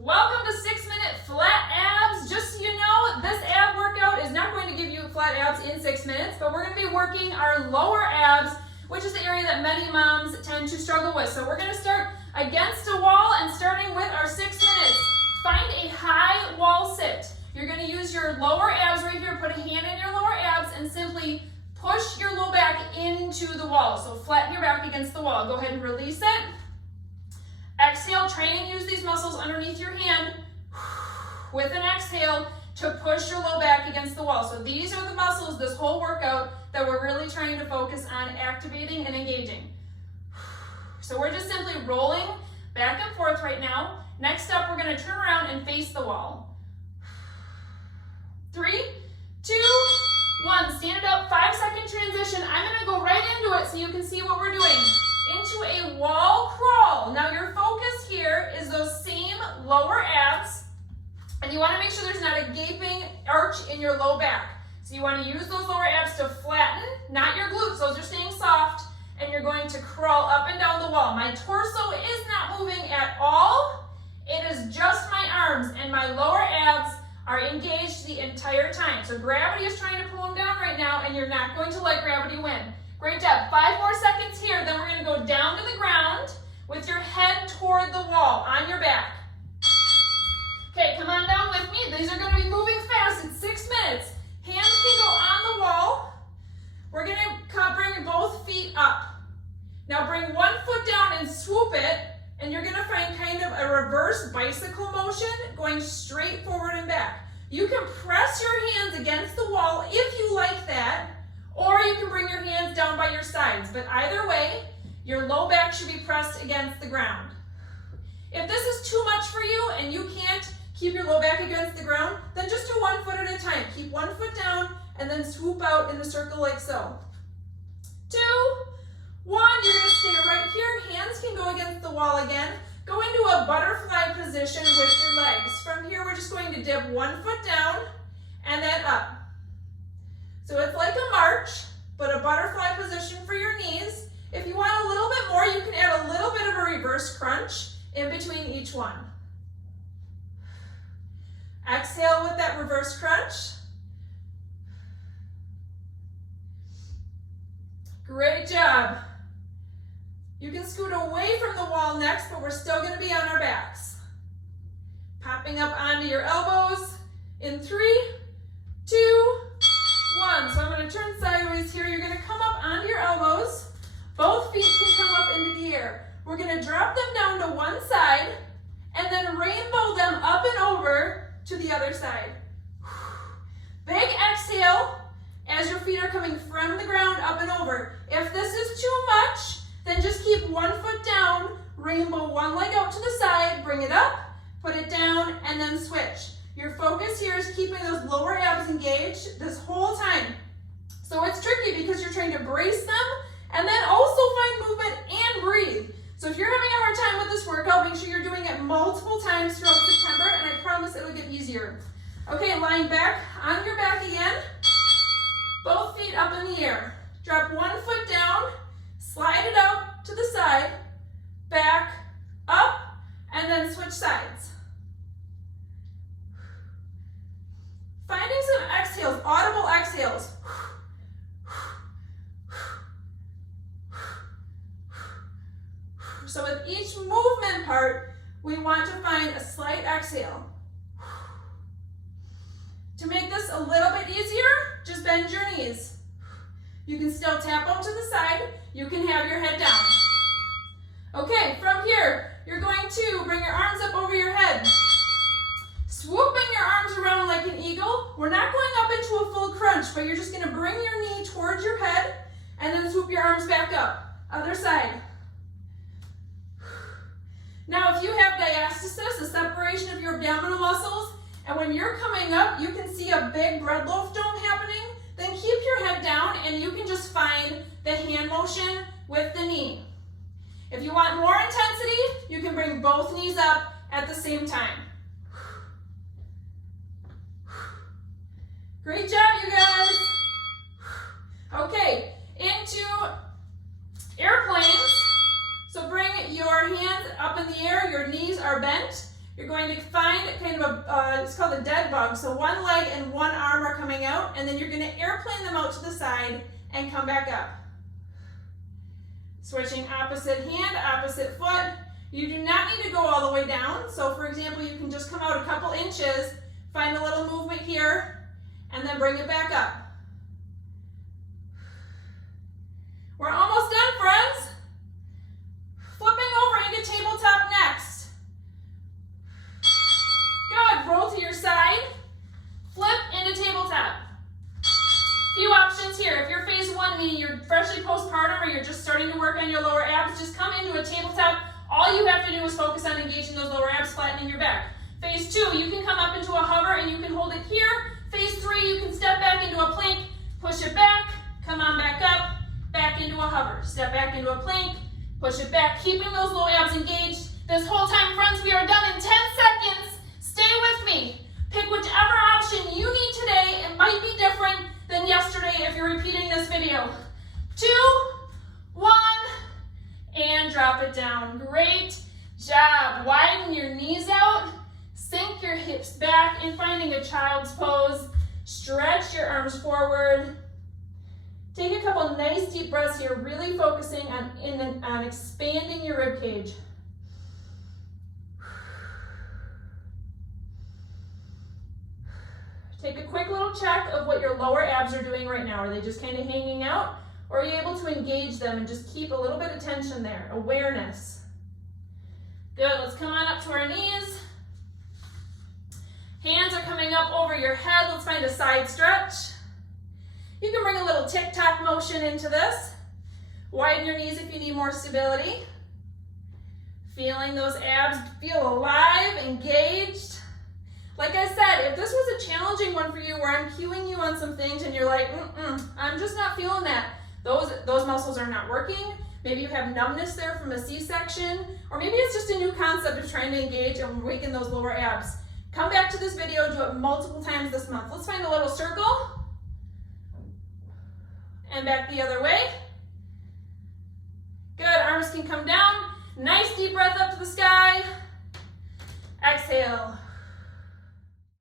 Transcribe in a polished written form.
Welcome to 6-minute flat abs. Just so you know, this ab workout is not going to give you flat abs in 6 minutes, but we're going to be working our lower abs, which is the area that many moms tend to struggle with. So we're going to start against a wall and starting with our 6 minutes. Find a high wall sit. You're going to use your lower abs right here, put a hand in your lower abs and simply push your low back into the wall. So flatten your back against the wall. Go ahead and release it. Exhale, try and use these muscles underneath your hand with an exhale to push your low back against the wall. So these are the muscles this whole workout that we're really trying to focus on activating and engaging. So we're just simply rolling back and forth right now. Next up, we're going to turn around and face the wall. 3, 2, 1. Stand it up, 5-second transition. I'm going to go right into it so you can see what we're doing. Into a wall crawl. Now your focus here is those same lower abs, and you want to make sure there's not a gaping arch in your low back. So you want to use those lower abs to flatten, not your glutes, those are staying soft, and you're going to crawl up and down the wall. My torso is not moving at all. It is just my arms, and my lower abs are engaged the entire time. So gravity is trying to pull them down right now, and you're not going to let gravity win. Great job. 5 more seconds here, then we're going to go down to the ground with your head toward the wall on your back. Okay, come on down with me. These are going to be moving fast. It's 6 minutes. Hands can go on the wall. We're going to bring both feet up. Now bring one foot down and swoop it, and you're going to find kind of a reverse bicycle motion going straight forward and back. You can press your hands against the wall if you like that, or you can bring your hands down by your sides, but either way, your low back should be pressed against the ground. If this is too much for you and you can't keep your low back against the ground, then just do 1 foot at a time. Keep 1 foot down and then swoop out in a circle like so. 2, 1, you're gonna stay right here. Hands can go against the wall again. Go into a butterfly position with your legs. From here, we're just going to dip 1 foot down and then up. So it's like a march, but a butterfly position for your knees. If you want a little bit more, you can add a little bit of a reverse crunch in between each one. Exhale with that reverse crunch. Great job. You can scoot away from the wall next, but we're still going to be on our backs. Popping up onto your elbows in 3, 2, 1. So I'm going to turn sideways here. You're going to come up onto your elbows. Both feet can come up into the air. We're going to drop them down to one side and then rainbow them up and over to the other side. Big exhale as your feet are coming from the ground up and over. If this is too much, then just keep 1 foot down, rainbow one leg out to the side, bring it up, put it down, and then switch. Your focus here is keeping those lower abs engaged this whole time. So it's tricky because you're trying to brace them and then also find movement and breathe. So if you're having a hard time with this workout, make sure you're doing it multiple times throughout September, and I promise it'll get easier. Okay, lying back on your back again. Both feet up in the air. Drop 1 foot down, slide it out to the side, back, up, and then switch sides. Finding some exhales, audible exhales. So with each movement part, we want to find a slight exhale. To make this a little bit easier, just bend your knees. You can still tap out to the side. You can have your head down. Okay, from here, you're going to bring your arms up over your head. Swooping your arms around like an eagle. We're not going up into a full crunch, but you're just going to bring your knee towards your head and then swoop your arms back up. Other side. Now, if you have diastasis, a separation of your abdominal muscles, and when you're coming up, you can see a big bread loaf dome happening, then keep your head down and you can just find the hand motion with the knee. If you want more intensity, you can bring both knees up at the same time. Great job, you guys. Okay, into airplanes. So bring your hands up in the air, your knees are bent. You're going to find kind of it's called a dead bug. So one leg and one arm are coming out, and then you're going to airplane them out to the side and come back up. Switching opposite hand, opposite foot. You do not need to go all the way down. So for example, you can just come out a couple inches, find a little movement here, and then bring it back up. We're almost done, friends. Flipping over into tabletop next. Good, roll to your side, flip into tabletop. Few options here. If you're phase 1, meaning you're freshly postpartum or you're just starting to work on your lower abs, just come into a tabletop. All you have to do is focus on engaging those lower abs, flattening your back. Phase 2, you can come up into a hover and you can hold it here. Phase 3, you can step back into a plank, push it back, come on back up, back into a hover. Step back into a plank, push it back, keeping those low abs engaged. This whole time, friends, we are done in 10 seconds. Stay with me. Pick whichever option you need today. It might be different than yesterday if you're repeating this video. 2, 1, and drop it down. Great job. Widen your knees out, sink your hips back in finding a child's pose. Stretch your arms forward. Take a couple nice deep breaths here, really focusing on expanding your rib cage. Take a quick little check of what your lower abs are doing right now. Are they just kind of hanging out? Or are you able to engage them and just keep a little bit of tension there? Awareness. Good, let's come on up to our knees. Hands are coming up over your head. Let's find a side stretch. You can bring a little tick-tock motion into this. Widen your knees if you need more stability. Feeling those abs feel alive, engaged. Like I said, if this was a challenging one for you where I'm cueing you on some things and you're like, I'm just not feeling that, those muscles are not working. Maybe you have numbness there from a C-section, or maybe it's just a new concept of trying to engage and awaken those lower abs. Come back to this video, do it multiple times this month. Let's find a little circle. And back the other way. Good, arms can come down. Nice deep breath up to the sky. Exhale.